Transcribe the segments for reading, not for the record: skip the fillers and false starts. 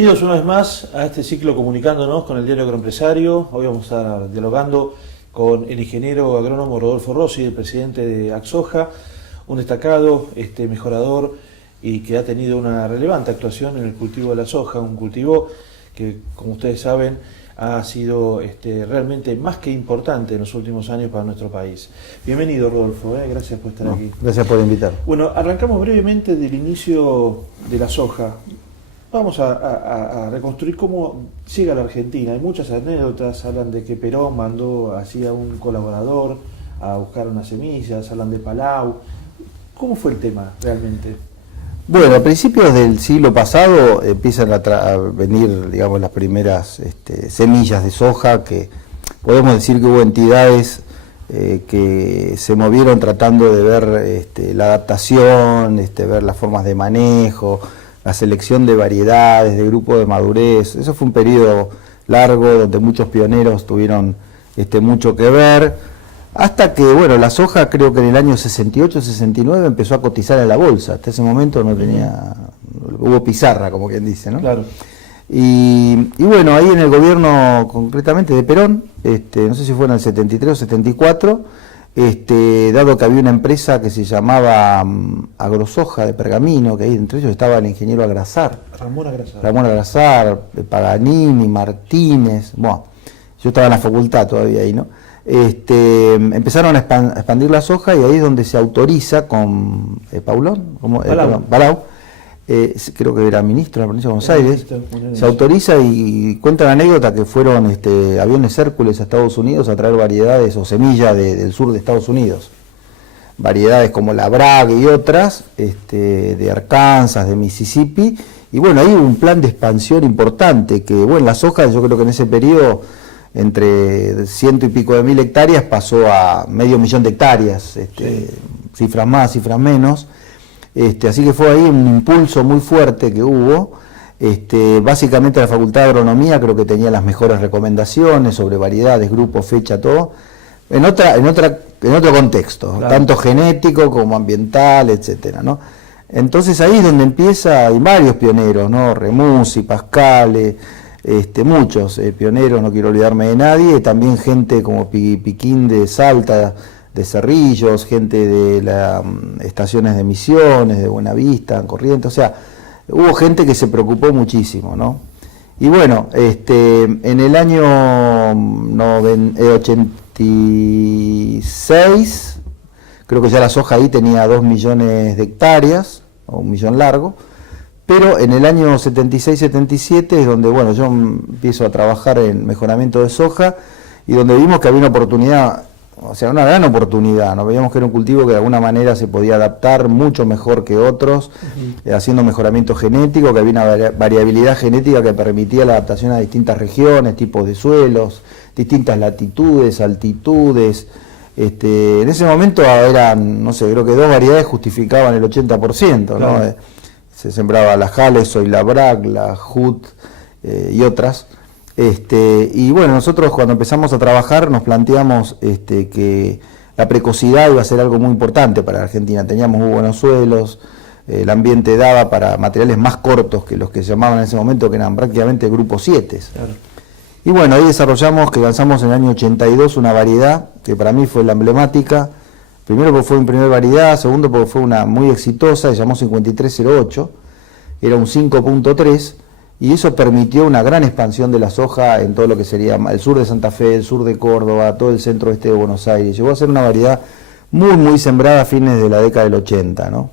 Bienvenidos una vez más a este ciclo comunicándonos con el Diario Agroempresario. Hoy vamos a estar dialogando con el ingeniero agrónomo Rodolfo Rossi, el presidente de Axoja, un destacado mejorador y que ha tenido una relevante actuación en el cultivo de la soja, un cultivo que, como ustedes saben, ha sido realmente más que importante en los últimos años para nuestro país. Bienvenido, Rodolfo, gracias por estar aquí. Gracias por invitar. Bueno, arrancamos brevemente del inicio de la soja. Vamos a reconstruir cómo llega a la Argentina. Hay muchas anécdotas, hablan de que Perón mandó así a un colaborador a buscar unas semillas, hablan de Palau. ¿Cómo fue el tema realmente? Bueno, a principios del siglo pasado empiezan a venir, digamos, las primeras semillas de soja, que podemos decir que hubo entidades que se movieron tratando de ver la adaptación, ver las formas de manejo, la selección de variedades, de grupos de madurez. Eso fue un periodo largo donde muchos pioneros tuvieron mucho que ver, hasta que, bueno, la soja creo que en el año 68-69 empezó a cotizar en la bolsa. Hasta ese momento no tenía, hubo pizarra, como quien dice, ¿no? Claro. Y bueno, ahí en el gobierno concretamente de Perón, no sé si fue en el 73 o 74, dado que había una empresa que se llamaba Agrosoja de Pergamino, que ahí entre ellos estaba el ingeniero Ramón Agrasar, Paganini, Martínez, bueno, yo estaba en la facultad todavía ahí, ¿no? Empezaron a expandir la soja, y ahí es donde se autoriza con Palau, creo que era ministro de la provincia de Buenos Aires, se autoriza, y cuenta la anécdota que fueron aviones Hércules a Estados Unidos a traer variedades o semillas del sur de Estados Unidos, variedades como la Bragg y otras, de Arkansas, de Mississippi, y bueno, ahí hubo un plan de expansión importante, que bueno, la soja yo creo que en ese periodo entre 100 y pico de mil hectáreas pasó a 500.000 de hectáreas, sí. Cifras más, cifras menos. Así que fue ahí un impulso muy fuerte que hubo. Básicamente la Facultad de Agronomía creo que tenía las mejores recomendaciones sobre variedades, grupos, fecha, todo, en otro contexto, claro, tanto genético como ambiental, etcétera, ¿no? Entonces ahí es donde empieza, hay varios pioneros, ¿no? Remusi, Pascale, muchos pioneros, no quiero olvidarme de nadie, también gente como Piquín de Salta, de Cerrillos, gente de las estaciones de Misiones, de Buenavista, Corrientes, o sea, hubo gente que se preocupó muchísimo, ¿no? Y bueno, en el año 86, creo que ya la soja ahí tenía 2 millones de hectáreas, o 1 millón largo, pero en el año 76-77 es donde, bueno, yo empiezo a trabajar en mejoramiento de soja, y donde vimos que había una oportunidad, o sea, una gran oportunidad, ¿no? Veíamos que era un cultivo que de alguna manera se podía adaptar mucho mejor que otros, haciendo mejoramiento genético, que había una variabilidad genética que permitía la adaptación a distintas regiones, tipos de suelos, distintas latitudes, altitudes. En ese momento eran, no sé, creo que 2 variedades justificaban el 80%, ¿no? Claro. Se sembraba la Halesoy, la Bragg, la Hut y otras. Y bueno, nosotros cuando empezamos a trabajar nos planteamos que la precocidad iba a ser algo muy importante para la Argentina. Teníamos muy buenos suelos, el ambiente daba para materiales más cortos que los que se llamaban en ese momento, que eran prácticamente grupo 7. Claro. Y bueno, ahí desarrollamos, que lanzamos en el año 82 una variedad que para mí fue la emblemática. Primero porque fue mi primera variedad, segundo porque fue una muy exitosa, se llamó 5308, era un 5.3, y eso permitió una gran expansión de la soja en todo lo que sería el sur de Santa Fe, el sur de Córdoba, todo el centro-este de Buenos Aires. Llegó a ser una variedad muy, muy sembrada a fines de la década del 80, ¿no?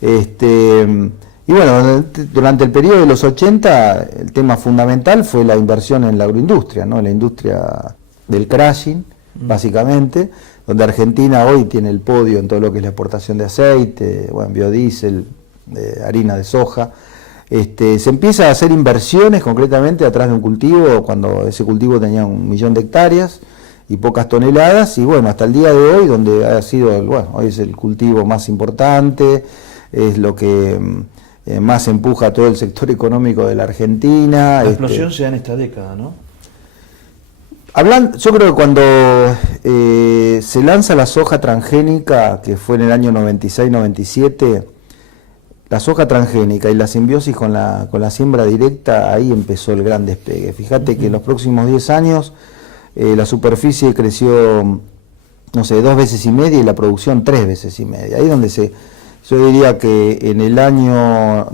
Y bueno, durante el periodo de los 80, el tema fundamental fue la inversión en la agroindustria, ¿no? La industria del crushing, básicamente, donde Argentina hoy tiene el podio en todo lo que es la exportación de aceite, bueno, biodiesel, harina de soja. Se empieza a hacer inversiones concretamente atrás de un cultivo, cuando ese cultivo tenía 1 millón de hectáreas y pocas toneladas, y bueno, hasta el día de hoy, donde ha sido, bueno, hoy es el cultivo más importante, es lo que más empuja todo el sector económico de la Argentina. La explosión se da en esta década, ¿no? Yo creo que cuando se lanza la soja transgénica, que fue en el año 96-97, la soja transgénica y la simbiosis con la siembra directa, ahí empezó el gran despegue. Fíjate que en los próximos 10 años la superficie creció, no sé, 2 veces y media y la producción 3 veces y media. Ahí es donde yo diría que en el año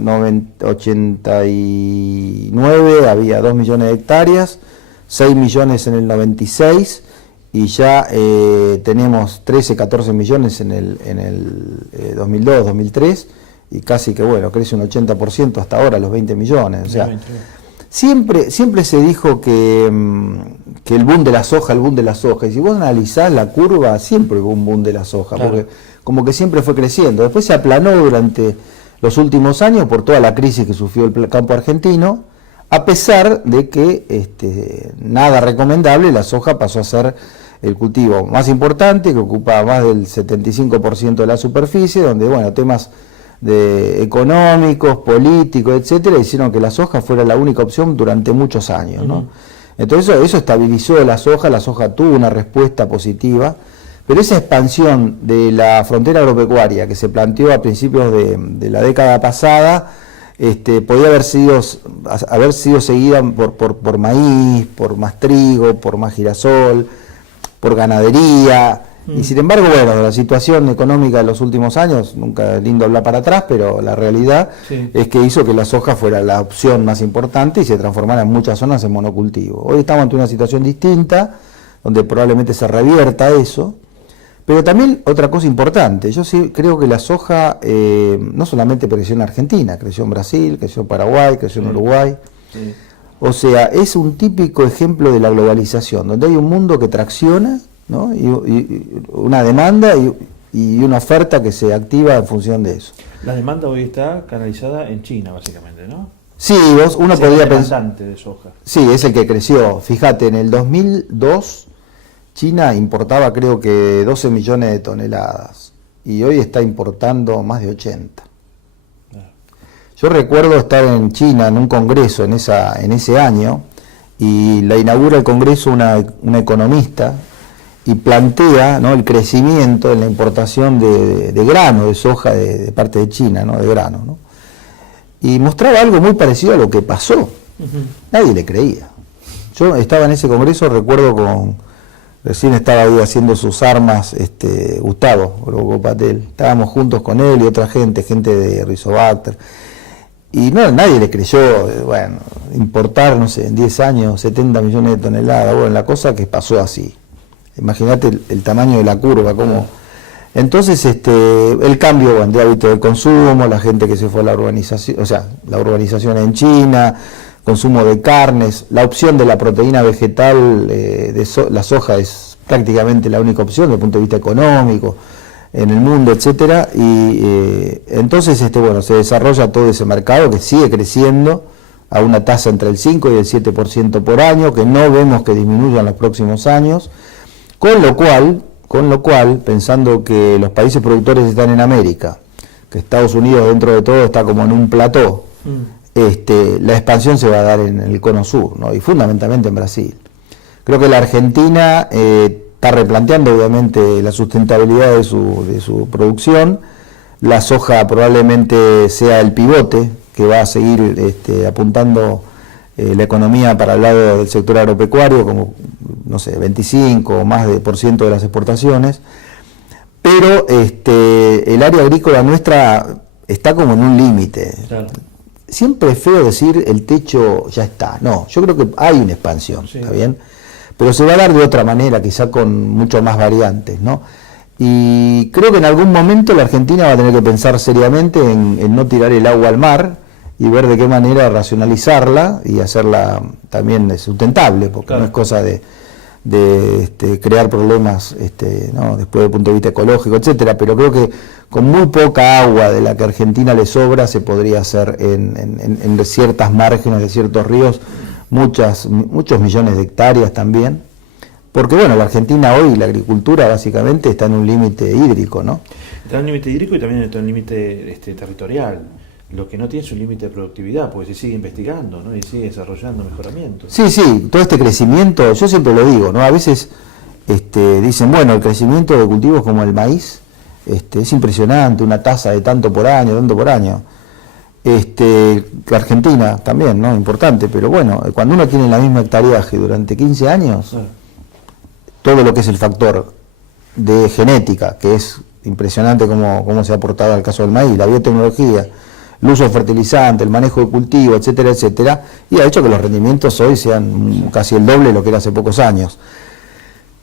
89 había 2 millones de hectáreas, 6 millones en el 96 y ya tenemos 13, 14 millones en el 2002, 2003 y casi que bueno, crece un 80% hasta ahora, los 20 millones. O sea, siempre se dijo que el boom de la soja, y si vos analizás la curva, siempre hubo un boom de la soja, claro, porque como que siempre fue creciendo. Después se aplanó durante los últimos años por toda la crisis que sufrió el campo argentino, a pesar de que nada recomendable, la soja pasó a ser el cultivo más importante, que ocupa más del 75% de la superficie, donde bueno, temas económicos, políticos, etcétera, hicieron que la soja fuera la única opción durante muchos años, ¿no? Entonces eso estabilizó la soja tuvo una respuesta positiva, pero esa expansión de la frontera agropecuaria que se planteó a principios de la década pasada, podía haber sido seguida por maíz, por más trigo, por más girasol, por ganadería. Y sin embargo, bueno, la situación económica de los últimos años, nunca es lindo hablar para atrás, pero la realidad es que hizo que la soja fuera la opción más importante y se transformara en muchas zonas en monocultivo. Hoy estamos ante una situación distinta, donde probablemente se revierta eso, pero también otra cosa importante, yo sí creo que la soja no solamente creció en Argentina, creció en Brasil, creció en Paraguay, creció en Uruguay. O sea, es un típico ejemplo de la globalización, donde hay un mundo que tracciona, ¿no? y una demanda y una oferta que se activa en función de eso. La demanda hoy está canalizada en China, básicamente, ¿no? Sí, uno podría pensar. De soja. Sí, es el que creció. Fíjate, en el 2002 China importaba creo que 12 millones de toneladas y hoy está importando más de 80. Yo recuerdo estar en China en un congreso en ese año y la inaugura el congreso una economista y plantea, ¿no?, el crecimiento en la importación de grano, de soja de parte de China, ¿no?, de grano, ¿no? Y mostraba algo muy parecido a lo que pasó. Nadie le creía. Yo estaba en ese congreso, recuerdo recién estaba ahí haciendo sus armas, Gustavo Patel. Estábamos juntos con él y otra gente de Rizobacter. Y no, nadie le creyó, bueno, importar, no sé, en 10 años 70 millones de toneladas, bueno, la cosa que pasó así. Imagínate el tamaño de la curva, cómo. Entonces, el cambio de hábito del consumo, la gente que se fue a la urbanización, o sea, la urbanización en China, consumo de carnes, la opción de la proteína vegetal, la soja es prácticamente la única opción desde el punto de vista económico en el mundo, etcétera, y entonces, bueno, se desarrolla todo ese mercado que sigue creciendo a una tasa entre el 5 y el 7% por año, que no vemos que disminuya en los próximos años. Con lo cual, pensando que los países productores están en América, que Estados Unidos dentro de todo está como en un plató, la expansión se va a dar en el cono sur, ¿no? Y fundamentalmente en Brasil. Creo que la Argentina está replanteando obviamente la sustentabilidad de su producción. La soja probablemente sea el pivote que va a seguir apuntando la economía para el lado del sector agropecuario, como, no sé, 25 o más por ciento de las exportaciones, pero el área agrícola nuestra está como en un límite. Claro. Siempre es feo decir el techo ya está, no, yo creo que hay una expansión, ¿está bien? Pero se va a dar de otra manera, quizá con mucho más variantes, ¿no? Y creo que en algún momento la Argentina va a tener que pensar seriamente en no tirar el agua al mar, y ver de qué manera racionalizarla y hacerla también sustentable, porque claro, no es cosa de crear problemas ¿no?, después del punto de vista ecológico, etcétera, pero creo que con muy poca agua de la que Argentina le sobra se podría hacer en ciertas márgenes de ciertos ríos muchos millones de hectáreas también, porque bueno, la Argentina hoy, la agricultura básicamente está en un límite hídrico, ¿no? Está en un límite hídrico y también está en un límite territorial. Lo que no tiene es un límite de productividad, porque se sigue investigando, ¿no?, y sigue desarrollando mejoramientos. Sí, todo este crecimiento, yo siempre lo digo, ¿no? A veces dicen, bueno, el crecimiento de cultivos como el maíz es impresionante, una tasa de tanto por año. Argentina también, ¿no? Importante, pero bueno, cuando uno tiene la misma hectareaje durante 15 años, todo lo que es el factor de genética, que es impresionante cómo se ha aportado al caso del maíz, la biotecnología, el uso de fertilizante, el manejo de cultivo, etcétera, etcétera, y ha hecho que los rendimientos hoy sean casi el doble de lo que era hace pocos años.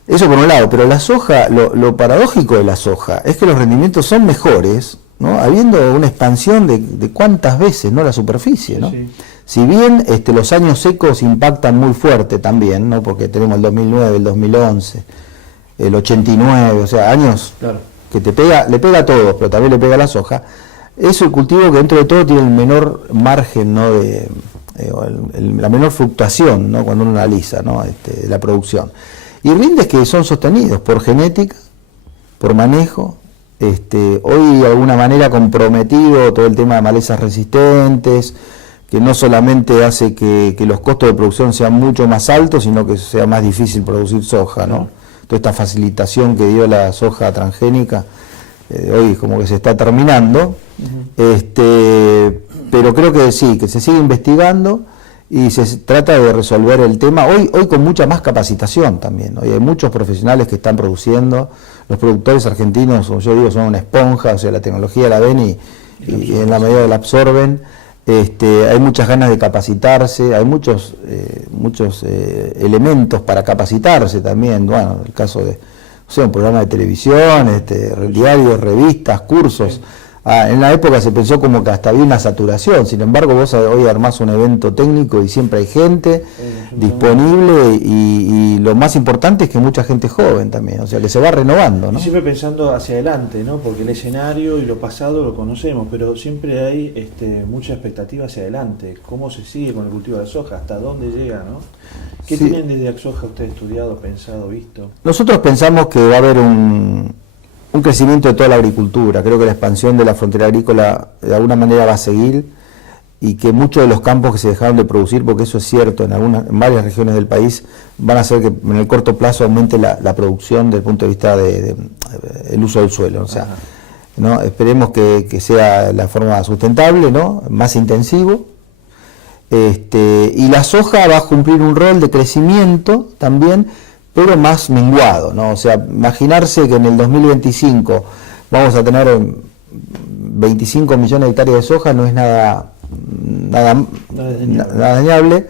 Eso por un lado, pero la soja, lo paradójico de la soja es que los rendimientos son mejores, ¿no? Habiendo una expansión de cuántas veces, ¿no? La superficie, ¿no? Sí. Si bien los años secos impactan muy fuerte también, ¿no? Porque tenemos el 2009, el 2011, el 89, o sea, años que le pega a todos, pero también le pega a la soja. Es el cultivo que dentro de todo tiene el menor margen, ¿no? La menor fluctuación, ¿no? Cuando uno analiza, ¿no? La producción. Y rindes que son sostenidos por genética, por manejo. Hoy de alguna manera comprometido todo el tema de malezas resistentes, que no solamente hace que los costos de producción sean mucho más altos, sino que sea más difícil producir soja, ¿no? Toda esta facilitación que dio la soja transgénica, hoy como que se está terminando, pero creo que sí, que se sigue investigando y se trata de resolver el tema, hoy con mucha más capacitación también. Hoy hay muchos profesionales que están produciendo, los productores argentinos, como yo digo, son una esponja, o sea, la tecnología la ven y en la medida que la absorben. Hay muchas ganas de capacitarse, hay muchos elementos para capacitarse también, bueno, el caso de, un programa de televisión, diarios, revistas, cursos. En la época se pensó como que hasta había una saturación, sin embargo vos hoy armás un evento técnico y siempre hay gente disponible y lo más importante es que mucha gente joven también, o sea que se va renovando, ¿no? Y siempre pensando hacia adelante, ¿no? Porque el escenario y lo pasado lo conocemos, pero siempre hay mucha expectativa hacia adelante. ¿Cómo se sigue con el cultivo de la soja? ¿Hasta dónde llega, no? ¿Qué tienen desde Axoja ustedes estudiado, pensado, visto? Nosotros pensamos que va a haber un crecimiento de toda la agricultura. Creo que la expansión de la frontera agrícola de alguna manera va a seguir y que muchos de los campos que se dejaron de producir, porque eso es cierto, en varias regiones del país, van a hacer que en el corto plazo aumente la producción desde el punto de vista del uso del suelo. O sea, ¿no? Esperemos que sea la forma sustentable, ¿no? Más intensivo. Y la soja va a cumplir un rol de crecimiento también, pero más menguado, ¿no? O sea, imaginarse que en el 2025 vamos a tener 25 millones de hectáreas de soja no es nada dañable,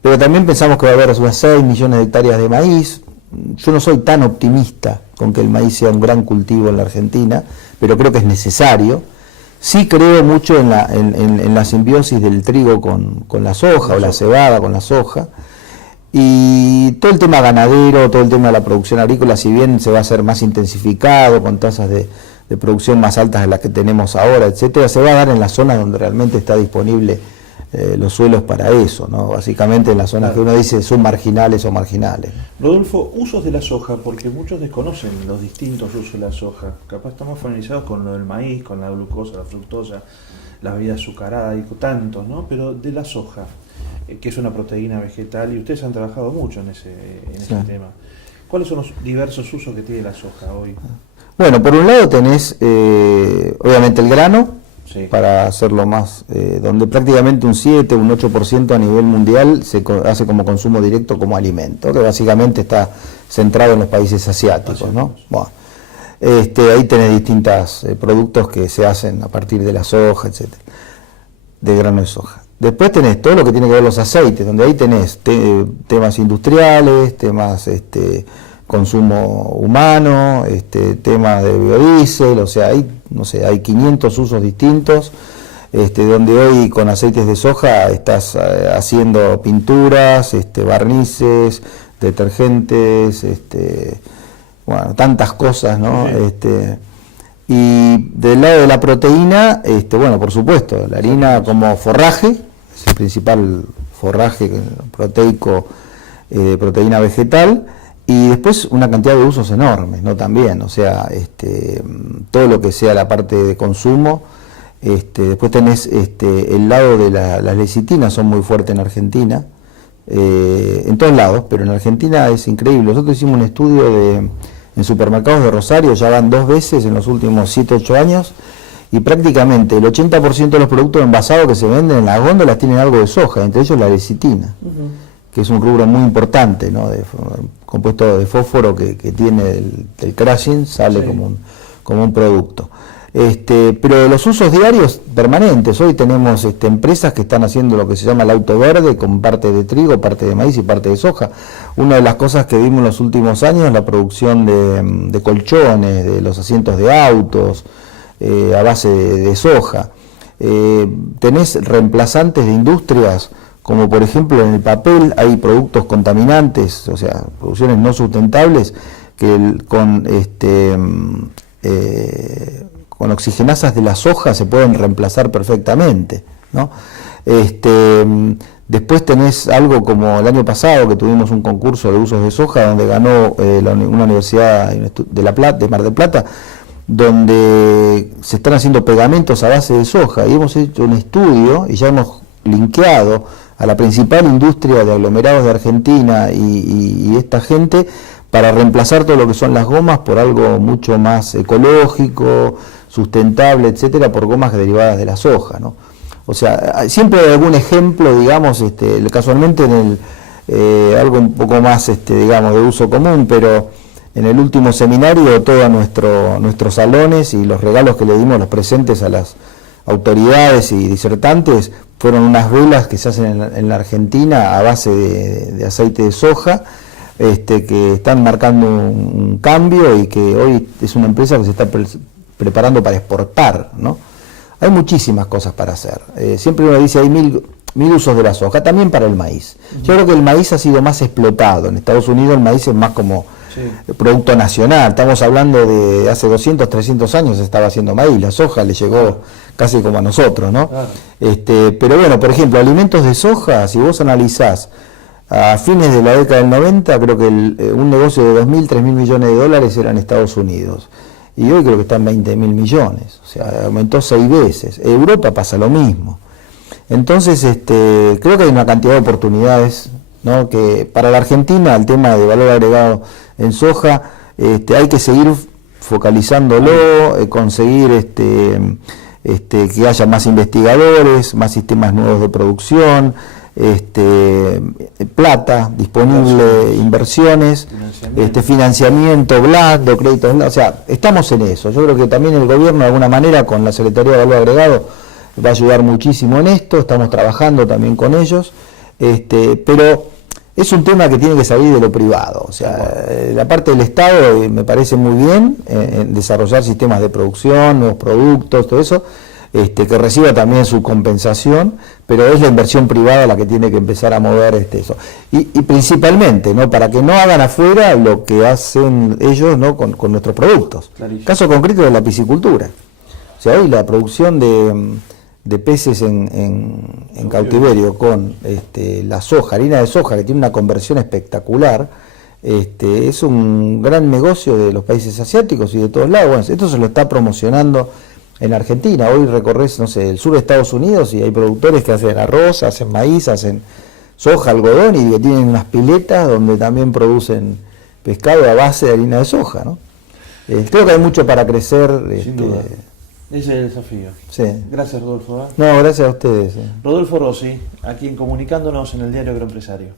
pero también pensamos que va a haber unas 6 millones de hectáreas de maíz. Yo no soy tan optimista con que el maíz sea un gran cultivo en la Argentina, pero creo que es necesario. Sí creo mucho en la simbiosis del trigo con la soja, o la cebada con la soja. Y todo el tema ganadero, todo el tema de la producción agrícola, si bien se va a hacer más intensificado, con tasas de producción más altas de las que tenemos ahora, etcétera, se va a dar en las zonas donde realmente está disponible los suelos para eso, ¿no? Básicamente en las zonas que uno dice son marginales o marginales. Rodolfo, usos de la soja, porque muchos desconocen los distintos usos de la soja. Capaz estamos familiarizados con lo del maíz, con la glucosa, la fructosa, la bebida azucarada y tantos, ¿no? Pero de la soja, que es una proteína vegetal, y ustedes han trabajado mucho en ese tema. ¿Cuáles son los diversos usos que tiene la soja hoy? Bueno, por un lado tenés obviamente el grano, para hacerlo más, donde prácticamente un 7, un 8% a nivel mundial se hace como consumo directo como alimento, que básicamente está centrado en los países asiáticos, ¿no? Bueno, ahí tenés distintos productos que se hacen a partir de la soja, etcétera, de grano de soja. Después tenés todo lo que tiene que ver los aceites, donde ahí tenés temas industriales, temas consumo humano, temas de biodiesel, o sea, hay 500 usos distintos, donde hoy con aceites de soja estás haciendo pinturas, barnices, detergentes, bueno, tantas cosas, ¿no? Y del lado de la proteína, bueno, por supuesto, la harina como forraje, es el principal forraje proteico de proteína vegetal, y después una cantidad de usos enormes, ¿no? También, o sea, todo lo que sea la parte de consumo. Después tenés el lado de las lecitinas, son muy fuertes en Argentina, en todos lados, pero en Argentina es increíble. Nosotros hicimos un estudio en supermercados de Rosario, ya van 2 veces en los últimos 7-8 años, y prácticamente el 80% de los productos envasados que se venden en las góndolas tienen algo de soja, entre ellos la lecitina, que es un rubro muy importante, ¿no? Compuesto de fósforo que tiene del crushing, sale como un producto. Pero los usos diarios permanentes, hoy tenemos empresas que están haciendo lo que se llama el auto verde, con parte de trigo, parte de maíz y parte de soja. Una de las cosas que vimos en los últimos años es la producción de colchones, de los asientos de autos, a base de soja. Tenés reemplazantes de industrias, como por ejemplo en el papel hay productos contaminantes, o sea, producciones no sustentables, que con oxigenasas de la soja se pueden reemplazar perfectamente, ¿no? Después tenés algo como el año pasado, que tuvimos un concurso de usos de soja, donde ganó una universidad de Mar del Plata, donde se están haciendo pegamentos a base de soja, y hemos hecho un estudio y ya hemos linkeado a la principal industria de aglomerados de Argentina y esta gente para reemplazar todo lo que son las gomas por algo mucho más ecológico, sustentable, etcétera, por gomas derivadas de la soja, ¿no? O sea, siempre hay algún ejemplo, digamos, casualmente en algo un poco más, digamos, de uso común, pero en el último seminario todos nuestros salones y los regalos que le dimos, los presentes a las autoridades y disertantes, fueron unas velas que se hacen en la Argentina a base de aceite de soja, que están marcando un cambio y que hoy es una empresa que se está preparando para exportar, ¿no? Hay muchísimas cosas para hacer. Siempre uno dice hay mil usos de la soja, también para el maíz. Yo creo que el maíz ha sido más explotado. En Estados Unidos el maíz es más como producto nacional. Estamos hablando de hace 200, 300 años se estaba haciendo maíz. La soja le llegó casi como a nosotros, ¿no? Pero bueno, por ejemplo, alimentos de soja, si vos analizás a fines de la década del 90, creo que un negocio de 2.000, 3.000 millones de dólares era en Estados Unidos. Y hoy creo que está en 20.000 millones. O sea, aumentó 6 veces. Europa pasa lo mismo. Entonces, creo que hay una cantidad de oportunidades, ¿no? Que para la Argentina el tema de valor agregado en soja, hay que seguir focalizándolo, conseguir que haya más investigadores, más sistemas nuevos de producción, plata disponible, inversiones, financiamiento blando, créditos blando, o sea, estamos en eso. Yo creo que también el gobierno de alguna manera con la Secretaría de Valor Agregado va a ayudar muchísimo en esto, estamos trabajando también con ellos, pero es un tema que tiene que salir de lo privado, o sea, la parte del Estado me parece muy bien, desarrollar sistemas de producción, nuevos productos, todo eso, que reciba también su compensación, pero es la inversión privada la que tiene que empezar a mover eso. Y principalmente, ¿no? Para que no hagan afuera lo que hacen ellos, ¿no? con nuestros productos. Clarísimo. Caso concreto de la piscicultura. O sea, hoy la producción de peces en cautiverio con la soja, harina de soja, que tiene una conversión espectacular, es un gran negocio de los países asiáticos y de todos lados. Bueno, esto se lo está promocionando en Argentina. Hoy recorres, no sé, el sur de Estados Unidos y hay productores que hacen arroz, hacen maíz, hacen soja, algodón y que tienen unas piletas donde también producen pescado a base de harina de soja, ¿no? Creo que hay mucho para crecer. Sin duda. Ese es el desafío. Sí. Gracias, Rodolfo. No, gracias a ustedes. Rodolfo Rossi, aquí en Comunicándonos en el Diario Agroempresario.